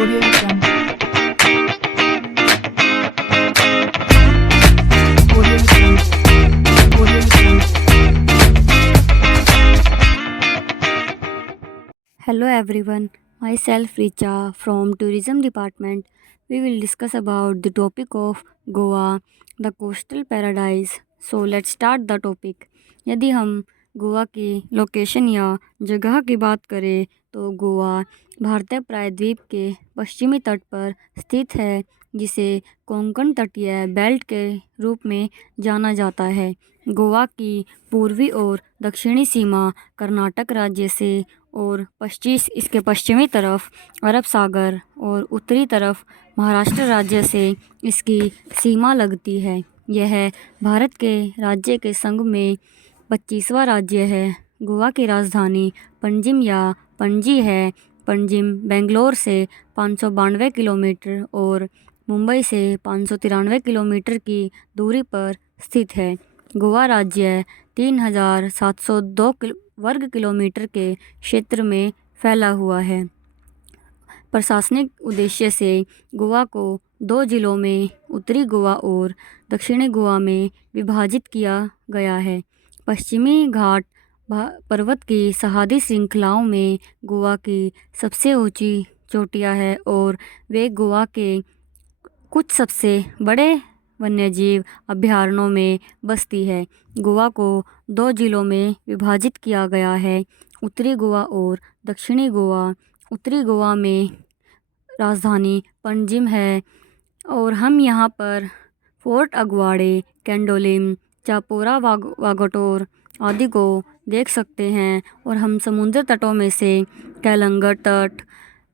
Audio Jungle. Audio Jungle. Audio Jungle. Hello everyone, myself Richa from Tourism Department. We will discuss about the topic of Goa, the coastal paradise. So let's start the topic. यदि हम गोवा की location या जगह की बात करें तो गोवा भारतीय प्रायद्वीप के पश्चिमी तट पर स्थित है, जिसे कोंकण तटीय बेल्ट के रूप में जाना जाता है। गोवा की पूर्वी और दक्षिणी सीमा कर्नाटक राज्य से और इसके पश्चिमी तरफ अरब सागर और उत्तरी तरफ महाराष्ट्र राज्य से इसकी सीमा लगती है। यह भारत के राज्य के संघ में 25वां राज्य है। गोवा की राजधानी पंजिम या पणजी है। पंजिम बेंगलोर से 592 किलोमीटर और मुंबई से 593 किलोमीटर की दूरी पर स्थित है। गोवा राज्य 3702 वर्ग किलोमीटर के क्षेत्र में फैला हुआ है। प्रशासनिक उद्देश्य से गोवा को 2 जिलों में उत्तरी गोवा और दक्षिणी गोवा में विभाजित किया गया है। पश्चिमी घाट पर्वत की सहादी श्रृंखलाओं में गोवा की सबसे ऊंची चोटियां हैं और वे गोवा के कुछ सबसे बड़े वन्यजीव अभयारण्यों में बसती है। गोवा को 2 जिलों में विभाजित किया गया है, उत्तरी गोवा और दक्षिणी गोवा। उत्तरी गोवा में राजधानी पणजिम है और हम यहाँ पर फोर्ट अगवाड़े, कैंडोलिम, चापोरा वागोटोर आदि को देख सकते हैं। और हम समुद्र तटों में से कैलंगट तट,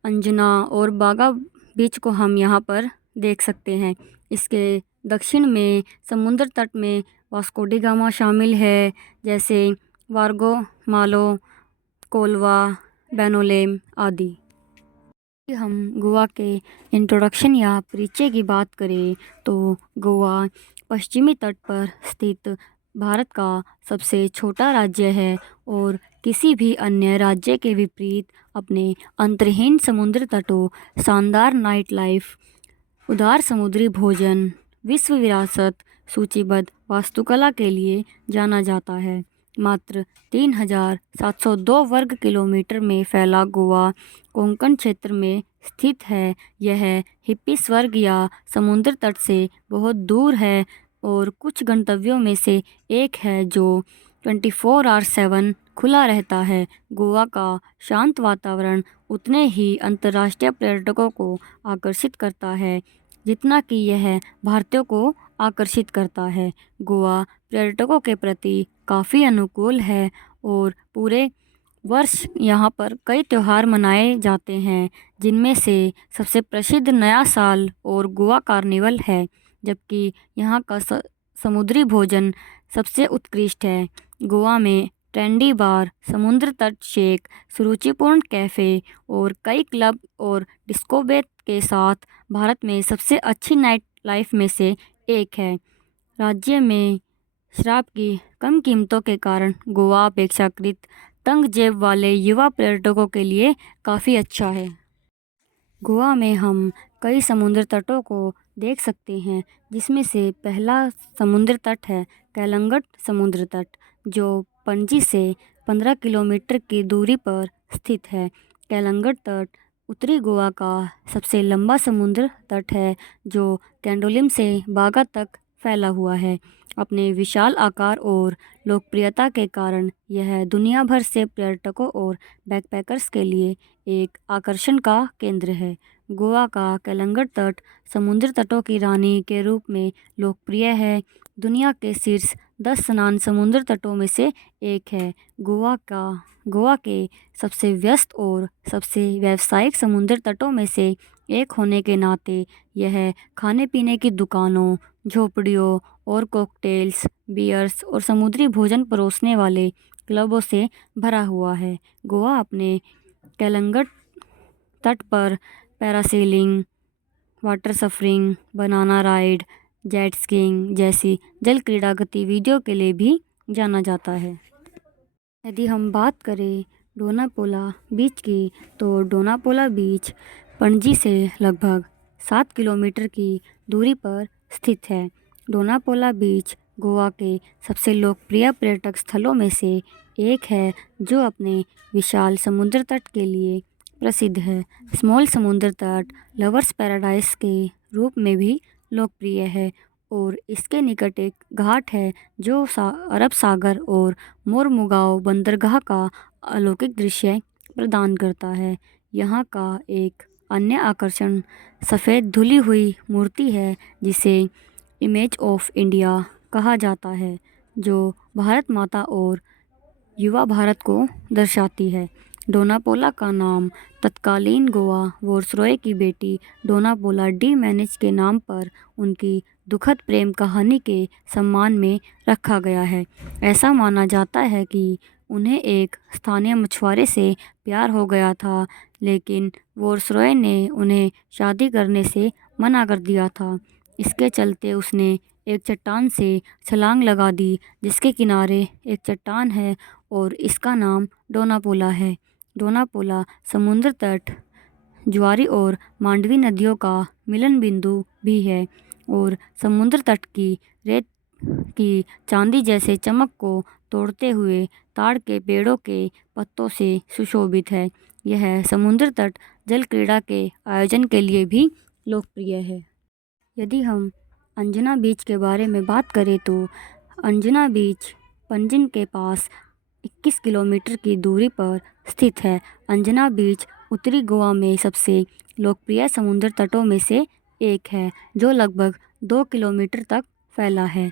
अंजना और बागा बीच को हम यहाँ पर देख सकते हैं। इसके दक्षिण में समुद्र तट में वास्को डी गामा शामिल है, जैसे वार्गो, मालो, कोलवा, बेनोलेम आदि। हम गोवा के इंट्रोडक्शन या परिचय की बात करें तो गोवा पश्चिमी तट पर स्थित भारत का सबसे छोटा राज्य है और किसी भी अन्य राज्य के विपरीत अपने अंतर्हीन समुद्र तटों, शानदार नाइट लाइफ, उदार समुद्री भोजन, विश्व विरासत सूचीबद्ध वास्तुकला के लिए जाना जाता है। मात्र 3702 वर्ग किलोमीटर में फैला गोवा कोंकण क्षेत्र में स्थित है। यह हिप्पी स्वर्ग या समुद्र तट से बहुत दूर है और कुछ गंतव्यों में से एक है जो 24/7 खुला रहता है। गोवा का शांत वातावरण उतने ही अंतर्राष्ट्रीय पर्यटकों को आकर्षित करता है जितना कि यह भारतीयों को आकर्षित करता है। गोवा पर्यटकों के प्रति काफ़ी अनुकूल है और पूरे वर्ष यहाँ पर कई त्यौहार मनाए जाते हैं, जिनमें से सबसे प्रसिद्ध नया साल और गोवा कार्निवल है। जबकि यहाँ का समुद्री भोजन सबसे उत्कृष्ट है। गोवा में ट्रेंडी बार, समुद्र तट शेक, सुरुचिपूर्ण कैफ़े और कई क्लब और डिस्कोबेट के साथ भारत में सबसे अच्छी नाइट लाइफ में से एक है। राज्य में शराब की कम कीमतों के कारण गोवा अपेक्षाकृत तंग जेब वाले युवा पर्यटकों के लिए काफ़ी अच्छा है। गोवा में हम कई समुद्र तटों को देख सकते हैं, जिसमें से पहला समुद्र तट है कैलंगट समुद्र तट, जो पणजी से 15 किलोमीटर की दूरी पर स्थित है। कैलंगट तट उत्तरी गोवा का सबसे लंबा समुद्र तट है, जो कैंडोलिम से बागा तक फैला हुआ है। अपने विशाल आकार और लोकप्रियता के कारण यह दुनिया भर से पर्यटकों और बैकपैकर्स के लिए एक आकर्षण का केंद्र है। गोवा का कैलंगट तट समुद्र तटों की रानी के रूप में लोकप्रिय है। दुनिया के शीर्ष 10 स्नान समुद्र तटों में से एक है। गोवा के सबसे व्यस्त और सबसे व्यावसायिक समुद्र तटों में से एक होने के नाते यह खाने पीने की दुकानों, झोपड़ियों और कॉकटेल्स, बियर्स और समुद्री भोजन परोसने वाले क्लबों से भरा हुआ है। गोवा अपने कैलंगट तट पर parasailing, water suffering, banana ride, jet skiing जैसी जल क्रीड़ा गतिविधियों के लिए भी जाना जाता है। यदि हम बात करें डोनापोला बीच की, तो डोनापोला बीच पणजी से लगभग 7 किलोमीटर की दूरी पर स्थित है। डोनापोला बीच गोवा के सबसे लोकप्रिय पर्यटक स्थलों में से एक है, जो अपने विशाल समुद्र तट के लिए प्रसिद्ध है। स्मॉल समुद्र तट लवर्स पैराडाइज के रूप में भी लोकप्रिय है और इसके निकट एक घाट है जो अरब सागर और मोरमुगाओ बंदरगाह का अलौकिक दृश्य प्रदान करता है। यहाँ का एक अन्य आकर्षण सफ़ेद धुली हुई मूर्ति है, जिसे इमेज ऑफ इंडिया कहा जाता है, जो भारत माता और युवा भारत को दर्शाती है। डोनापोला का नाम तत्कालीन गोवा वॉयसरॉय की बेटी डोनापोला डी मैनेज के नाम पर उनकी दुखद प्रेम कहानी के सम्मान में रखा गया है। ऐसा माना जाता है कि उन्हें एक स्थानीय मछुआरे से प्यार हो गया था, लेकिन वॉयसरॉय ने उन्हें शादी करने से मना कर दिया था। इसके चलते उसने एक चट्टान से छलांग लगा दी, जिसके किनारे एक चट्टान है और इसका नाम डोनापोला है। डोनापोला समुद्र तट ज्वारी और मांडवी नदियों का मिलन बिंदु भी है और समुद्र तट की रेत की चांदी जैसे चमक को तोड़ते हुए ताड़ के पेड़ों के पत्तों से सुशोभित है। यह समुद्र तट जल क्रीड़ा के आयोजन के लिए भी लोकप्रिय है। यदि हम अंजना बीच के बारे में बात करें तो अंजना बीच पंजिम के पास 21 किलोमीटर की दूरी पर स्थित है। अंजना बीच उत्तरी गोवा में सबसे लोकप्रिय समुद्र तटों में से एक है, जो लगभग 2 किलोमीटर तक फैला है।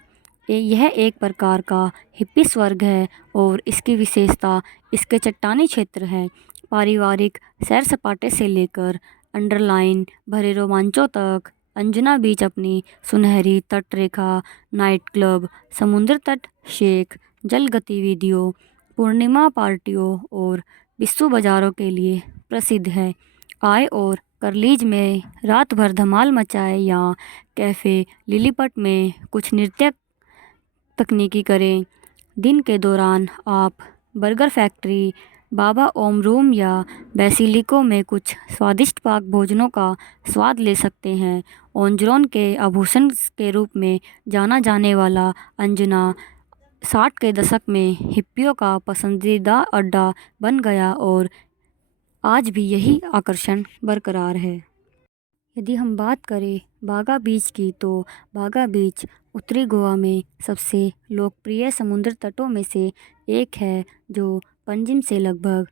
यह एक प्रकार का हिप्पी स्वर्ग है और इसकी विशेषता इसके चट्टानी क्षेत्र है। पारिवारिक सैर सपाटे से लेकर अंडरलाइन भरे रोमांचों तक, अंजना बीच अपनी सुनहरी तटरेखा, नाइट क्लब, समुद्र तट शेक, जल गतिविधियों, पूर्णिमा पार्टियों और बिस्सू बाज़ारों के लिए प्रसिद्ध है। आए और करलीज में रात भर धमाल मचाए या कैफ़े लिलीपट में कुछ नृत्य तकनीकी करें। दिन के दौरान आप बर्गर फैक्ट्री, बाबा ओम रूम या बेसिलिको में कुछ स्वादिष्ट पाक भोजनों का स्वाद ले सकते हैं। ओंजरोन के आभूषण के रूप में जाना जाने वाला अंजना 60 के दशक में हिप्पियों का पसंदीदा अड्डा बन गया और आज भी यही आकर्षण बरकरार है। यदि हम बात करें बागा बीच की, तो बागा बीच उत्तरी गोवा में सबसे लोकप्रिय समुद्र तटों में से एक है, जो पंजिम से लगभग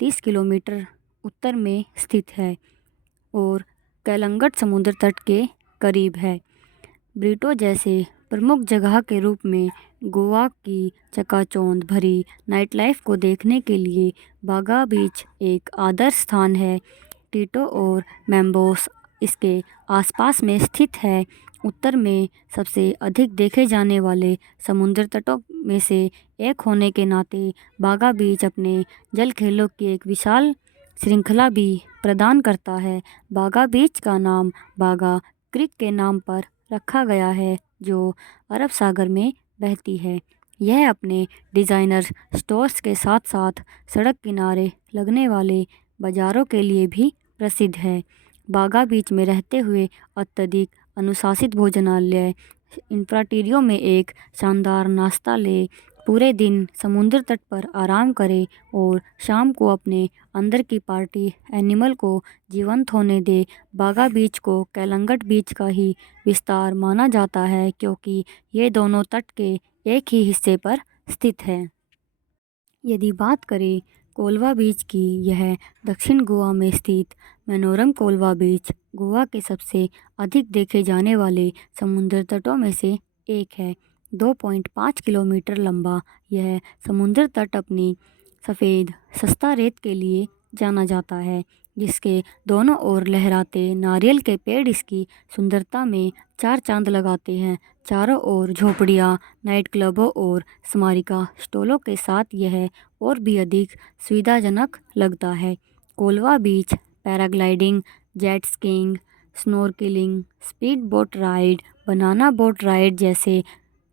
30 किलोमीटर उत्तर में स्थित है और कैलंगट समुद्र तट के करीब है। ब्रिटो जैसे प्रमुख जगह के रूप में गोवा की चकाचौंध भरी नाइट लाइफ को देखने के लिए बागा बीच एक आदर्श स्थान है। टीटो और मैम्बोस इसके आसपास में स्थित है। उत्तर में सबसे अधिक देखे जाने वाले समुद्र तटों में से एक होने के नाते बागा बीच अपने जल खेलों की एक विशाल श्रृंखला भी प्रदान करता है। बागा बीच का नाम बागा क्रीक के नाम पर रखा गया है, जो अरब सागर में बहती है। यह अपने डिज़ाइनर स्टोर्स के साथ साथ सड़क किनारे लगने वाले बाज़ारों के लिए भी प्रसिद्ध है। बागा बीच में रहते हुए अत्यधिक अनुशासित भोजनालय इंफ्राटीरियो में एक शानदार नाश्ता ले, पूरे दिन समुद्र तट पर आराम करें और शाम को अपने अंदर की पार्टी एनिमल को जीवंत होने दे। बागा बीच को कैलंगट बीच का ही विस्तार माना जाता है, क्योंकि ये दोनों तट के एक ही हिस्से पर स्थित है। यदि बात करें कोलवा बीच की, यह दक्षिण गोवा में स्थित मनोरम कोलवा बीच गोवा के सबसे अधिक देखे जाने वाले समुद्र तटों में से एक है। 2.5 किलोमीटर लंबा यह समुद्र तट अपनी सफ़ेद सस्ता रेत के लिए जाना जाता है, जिसके दोनों ओर लहराते नारियल के पेड़ इसकी सुंदरता में चार चांद लगाते हैं। चारों ओर झोपड़ियाँ, नाइट क्लबों और स्मारिका स्टॉलों के साथ यह और भी अधिक सुविधाजनक लगता है। Colva beach paragliding, jet skiing, snorkelling, speed boat ride, banana boat ride जैसे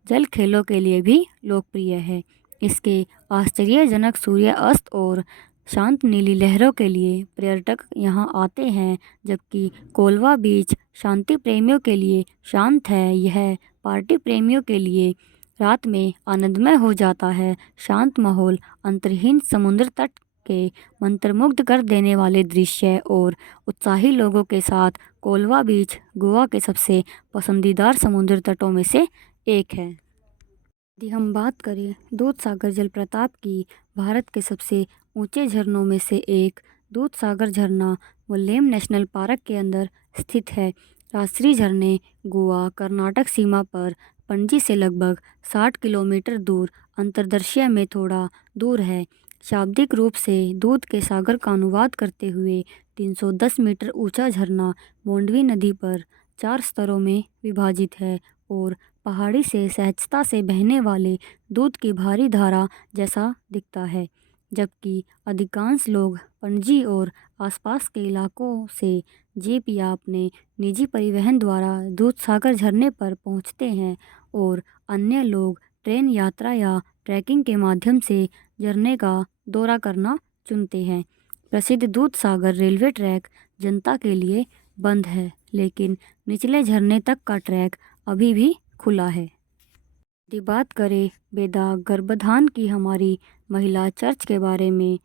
जल खेलों के लिए भी लोकप्रिय है। इसके आश्चर्यजनक सूर्य अस्त और शांत नीली लहरों के लिए पर्यटक यहाँ आते हैं, जबकि कोलवा बीच शांति प्रेमियों के लिए शांत है। यह पार्टी प्रेमियों के लिए रात में आनंदमय हो जाता है। शांत माहौल, अंतर्हीन समुद्र तट के मंत्रमुग्ध कर देने वाले दृश्य और उत्साही लोगों के साथ कोलवा बीच गोवा के सबसे पसंदीदा समुद्र तटों में से एक है। यदि हम बात करें दूधसागर जलप्रपात की, भारत के सबसे ऊंचे झरनों में से एक दूधसागर झरना वल्लेम नेशनल पार्क के अंदर स्थित है। राजश्री झरने गोवा कर्नाटक सीमा पर पणजी से लगभग 60 किलोमीटर दूर अंतर्देशीय में थोड़ा दूर है। शाब्दिक रूप से दूध के सागर का अनुवाद करते हुए 310 मीटर ऊंचा झरना मोंडवी नदी पर 4 स्तरों में विभाजित है और पहाड़ी से सहजता से बहने वाले दूध की भारी धारा जैसा दिखता है। जबकि अधिकांश लोग पणजी और आसपास के इलाकों से जीप या अपने निजी परिवहन द्वारा दूधसागर झरने पर पहुंचते हैं और अन्य लोग ट्रेन यात्रा या ट्रैकिंग के माध्यम से झरने का दौरा करना चुनते हैं। प्रसिद्ध दूधसागर रेलवे ट्रैक जनता के लिए बंद है, लेकिन निचले झरने तक का ट्रैक अभी भी खुला है। यदि बात करें बेदा गर्भधान की हमारी महिला चर्च के बारे में,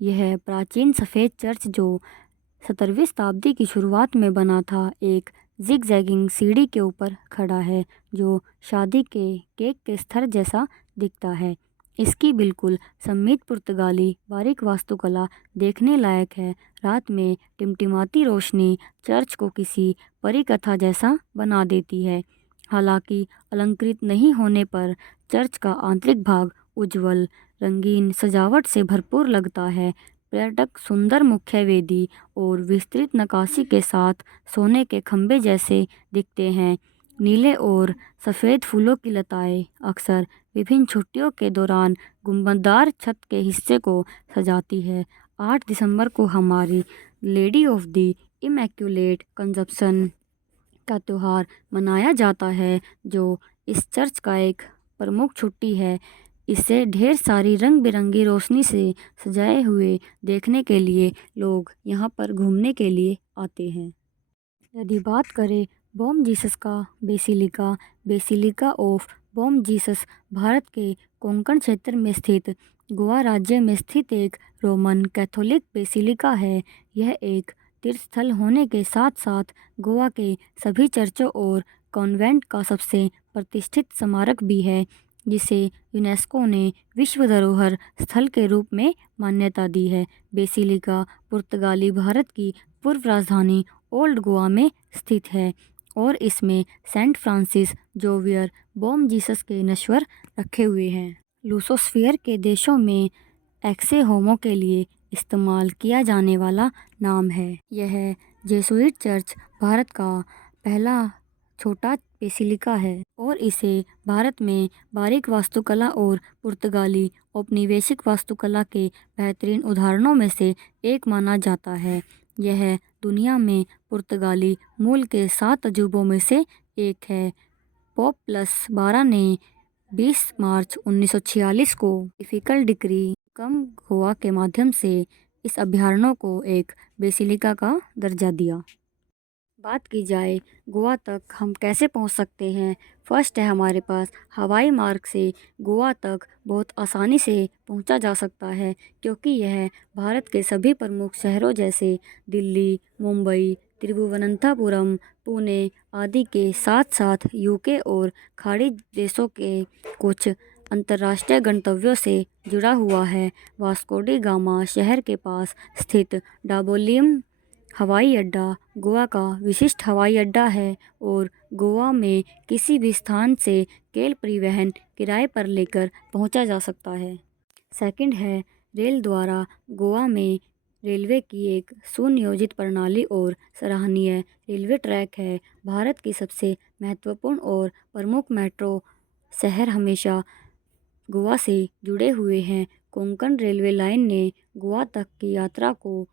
यह प्राचीन सफ़ेद चर्च जो 17वीं शताब्दी की शुरुआत में बना था, एक जिगजैगिंग सीढ़ी के ऊपर खड़ा है जो शादी के केक के स्तर जैसा दिखता है। इसकी बिल्कुल सम्मिलित पुर्तगाली बारीक वास्तुकला देखने लायक है। रात में टिमटिमाती रोशनी चर्च को किसी परी कथा जैसा बना देती है। हालांकि अलंकृत नहीं होने पर चर्च का आंतरिक भाग उज्ज्वल रंगीन सजावट से भरपूर लगता है। पर्यटक सुंदर मुख्य वेदी और विस्तृत नक्काशी के साथ सोने के खंभे जैसे दिखते हैं। नीले और सफ़ेद फूलों की लताएं अक्सर विभिन्न छुट्टियों के दौरान गुंबददार छत के हिस्से को सजाती है। 8 दिसंबर को हमारी lady of the immaculate conception का त्यौहार मनाया जाता है, जो इस चर्च का एक प्रमुख छुट्टी है। इसे ढेर सारी रंग बिरंगी रोशनी से सजाए हुए देखने के लिए लोग यहाँ पर घूमने के लिए आते हैं। यदि बात करें बॉम जीसस का basilica, basilica of Bom Jesus Bharat के कोंकण क्षेत्र में स्थित गोवा राज्य में स्थित एक रोमन कैथोलिक बेसिलिका है। यह एक तीर्थस्थल होने के साथ साथ गोवा के सभी चर्चों और कॉन्वेंट का सबसे प्रतिष्ठित स्मारक भी है, जिसे यूनेस्को ने विश्व धरोहर स्थल के रूप में मान्यता दी है। बेसिलिका पुर्तगाली भारत की पूर्व राजधानी ओल्ड गोवा में स्थित है और इसमें Saint Francis Xavier Bom Jesus के नश्वर रखे हुए हैं। लूसोस्फियर के देशों में एक्से होमो के लिए इस्तेमाल किया जाने वाला नाम है। यह जेसुइट चर्च भारत का पहला छोटा बेसिलिका है और इसे भारत में बारीक वास्तुकला और पुर्तगाली औपनिवेशिक वास्तुकला के बेहतरीन उदाहरणों में से एक माना जाता है। यह दुनिया में पुर्तगाली मूल के 7 अजूबों में से एक है। पोप प्लस 12 ने 20 मार्च 1946 को डिफिकल्ट डिक्री कम गोवा के माध्यम से इस अभयारण्य को एक बेसिलिका का दर्जा दिया। बात की जाए गोवा तक हम कैसे पहुंच सकते हैं। फर्स्ट है हमारे पास हवाई मार्ग से गोवा तक बहुत आसानी से पहुंचा जा सकता है, क्योंकि यह भारत के सभी प्रमुख शहरों जैसे दिल्ली, मुंबई, तिरुवनंतपुरम, पुणे आदि के साथ साथ यूके और खाड़ी देशों के कुछ अंतर्राष्ट्रीय गंतव्यों से जुड़ा हुआ है। वास्को डी गामा शहर के पास स्थित डाबोलिम हवाई अड्डा गोवा का विशिष्ट हवाई अड्डा है और गोवा में किसी भी स्थान से रेल परिवहन किराए पर लेकर पहुंचा जा सकता है। सेकंड है रेल द्वारा गोवा में रेलवे की एक सुनियोजित प्रणाली और सराहनीय रेलवे ट्रैक है। भारत की सबसे महत्वपूर्ण और प्रमुख मेट्रो शहर हमेशा गोवा से जुड़े हुए हैं। कोंकण रेलवे लाइन ने गोवा तक की यात्रा को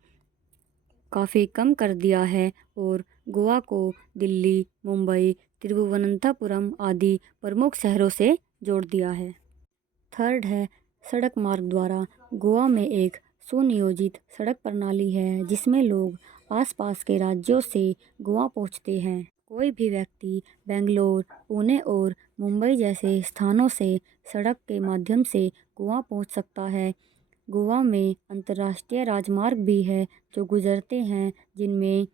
काफ़ी कम कर दिया है और गोवा को दिल्ली, मुंबई, तिरुवनंतपुरम आदि प्रमुख शहरों से जोड़ दिया है। थर्ड है सड़क मार्ग द्वारा गोवा में एक सुनियोजित सड़क प्रणाली है जिसमें लोग आसपास के राज्यों से गोवा पहुंचते हैं। कोई भी व्यक्ति बेंगलोर, पुणे और मुंबई जैसे स्थानों से सड़क के माध्यम से गोवा पहुंच सकता है। गोवा में अंतर्राष्ट्रीय राजमार्ग भी है जो गुजरते हैं, जिनमें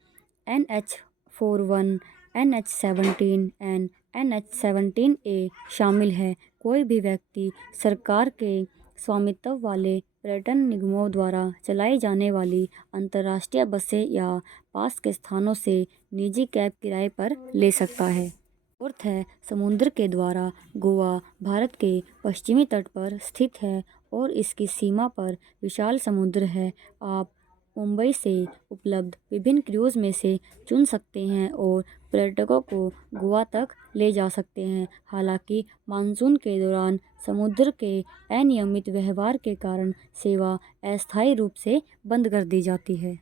NH41, NH17 एंड NH17A शामिल है। कोई भी व्यक्ति सरकार के स्वामित्व वाले पर्यटन निगमों द्वारा चलाई जाने वाली अंतर्राष्ट्रीय बसें या पास के स्थानों से निजी कैब किराए पर ले सकता है। फोर्थ है, समुद्र के द्वारा गोवा भारत के पश्चिमी तट पर स्थित है और इसकी सीमा पर विशाल समुद्र है। आप मुंबई से उपलब्ध विभिन्न क्रूज में से चुन सकते हैं और पर्यटकों को गोवा तक ले जा सकते हैं। हालांकि मानसून के दौरान समुद्र के अनियमित व्यवहार के कारण सेवा अस्थायी रूप से बंद कर दी जाती है।